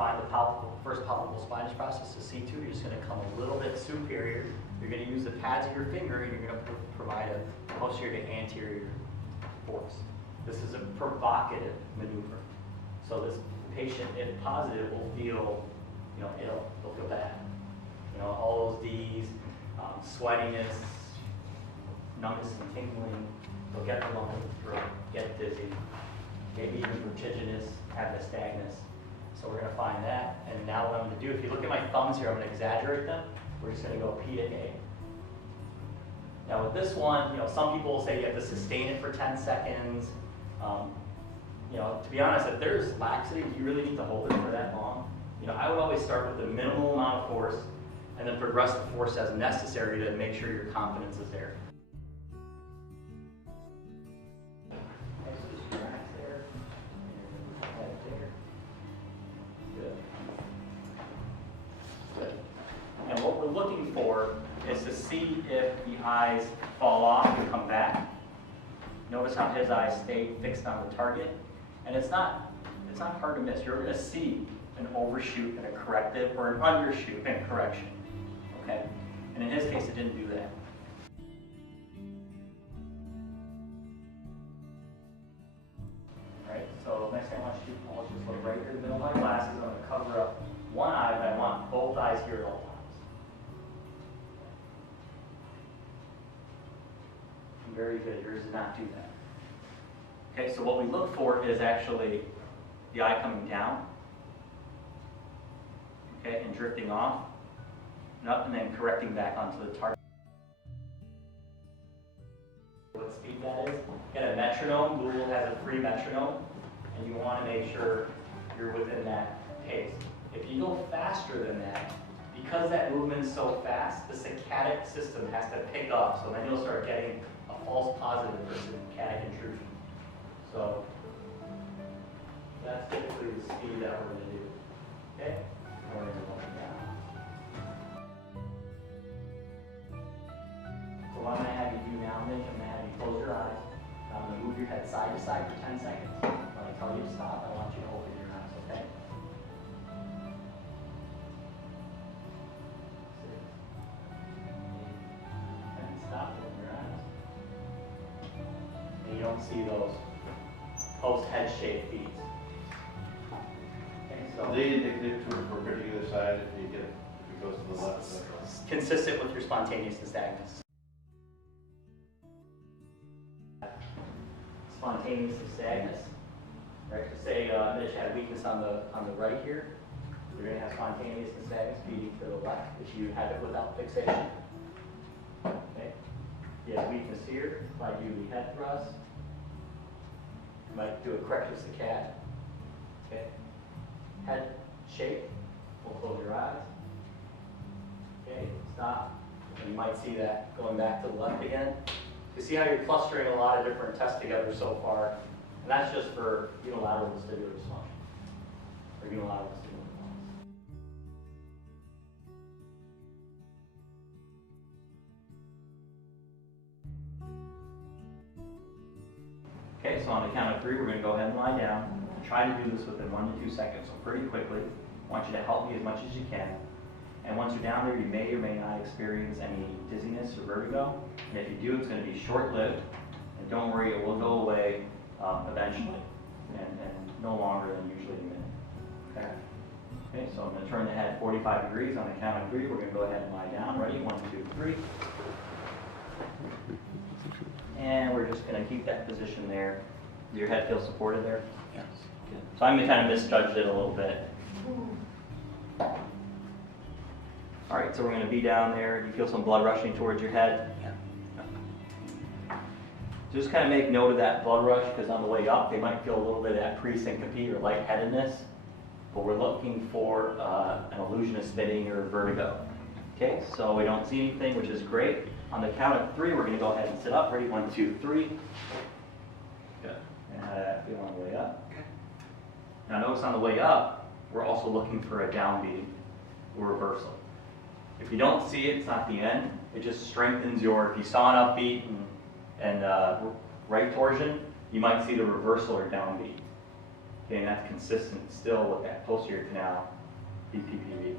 find the first palpable spinous process to C2. You're just going to come a little bit superior. You're going to use the pads of your finger, and you're going to provide a posterior to anterior force. This is a provocative maneuver. So this patient, if positive, will feel, ill. They'll feel bad. All those D's, sweatiness, numbness and tingling. They'll get the lump in the throat, get dizzy, maybe even vertiginous, have nystagmus. So we're going to find that. And now what I'm going to do, if you look at my thumbs here, I'm going to exaggerate them. We're just going to go P to A. Now with this one, some people will say you have to sustain it for 10 seconds. To be honest, if there's laxity, you really need to hold it for that long. I would always start with the minimal amount of force and then progress the force as necessary to make sure your confidence is there. Okay, so just relax there, and head there. Good. Good. And what we're looking for is to see if the eyes fall off and come back. Notice how his eyes stay fixed on the target. And it's not hard to miss. You're going to see an overshoot and a corrective, or an undershoot and a correction. Okay? And in his case, it didn't do that. Alright, so next thing I want you to do, I'll just look right here in the middle of my glasses. I'm going to cover up one eye, but I want both eyes here at all times. Very good. Yours did not do that. Okay, so what we look for is actually the eye coming down, okay, and drifting off, and up, and then correcting back onto the target. What speed that is? Get a metronome. Google has a free metronome, and you want to make sure you're within that pace. If you go faster than that, because that movement is so fast, the saccadic system has to pick up, so then you'll start getting a false positive for saccadic intrusion. So that's typically the speed that we're going to do. Okay? And we're going to go down. So what I'm going to have you do now, Mitch, I'm going to have you close your eyes. I'm going to move your head side to side for 10 seconds. When I tell you to stop, I want you to open your eyes, okay? 6, 8, 10. Stop, open your eyes. And you don't see those post-head shaped beads. Okay, so they indicate to a particular side if it goes to the left. Consistent with your spontaneous nystagmus. Spontaneous nystagmus. Right? So say Mitch had weakness on the right here. You're going to have spontaneous nystagmus beating to the left if you have it without fixation. Okay. You have weakness here. Might do the head thrust. You might do a corrective saccade. Okay. Head shape. We'll close your eyes. Okay. Stop. And you might see that going back to the left again. You see how you're clustering a lot of different tests together so far. And that's just for unilateral vestibular dysfunction. Or unilateral vestibular response. Okay, so on the count of 3, we're going to go ahead and lie down. Try to do this within 1 to 2 seconds, so pretty quickly. I want you to help me as much as you can. And once you're down there, you may or may not experience any dizziness or vertigo. And if you do, it's going to be short-lived. And don't worry, it will go away eventually, and no longer than usually a minute. Okay? Okay, so I'm going to turn the head 45 degrees. On the count of 3, we're going to go ahead and lie down. Ready? 1, 2, 3. And we're just going to keep that position there. Does your head feel supported there? Yes. Good. So I'm going to kind of misjudged it a little bit. All right, so we're going to be down there. Do you feel some blood rushing towards your head? Yeah. Just kind of make note of that blood rush, because on the way up, they might feel a little bit of that pre-syncope or lightheadedness. But we're looking for an illusion of spinning or vertigo. Okay, so we don't see anything, which is great. On the count of 3, we're going to go ahead and sit up. Ready? 1, 2, 3. Good. And how did that feel on the way up? Okay. Now notice on the way up, we're also looking for a downbeat or reversal. If you don't see it, it's not the end. It just strengthens your, if you saw an upbeat and right torsion, you might see the reversal or downbeat. Okay, and that's consistent still with that posterior canal BPPV.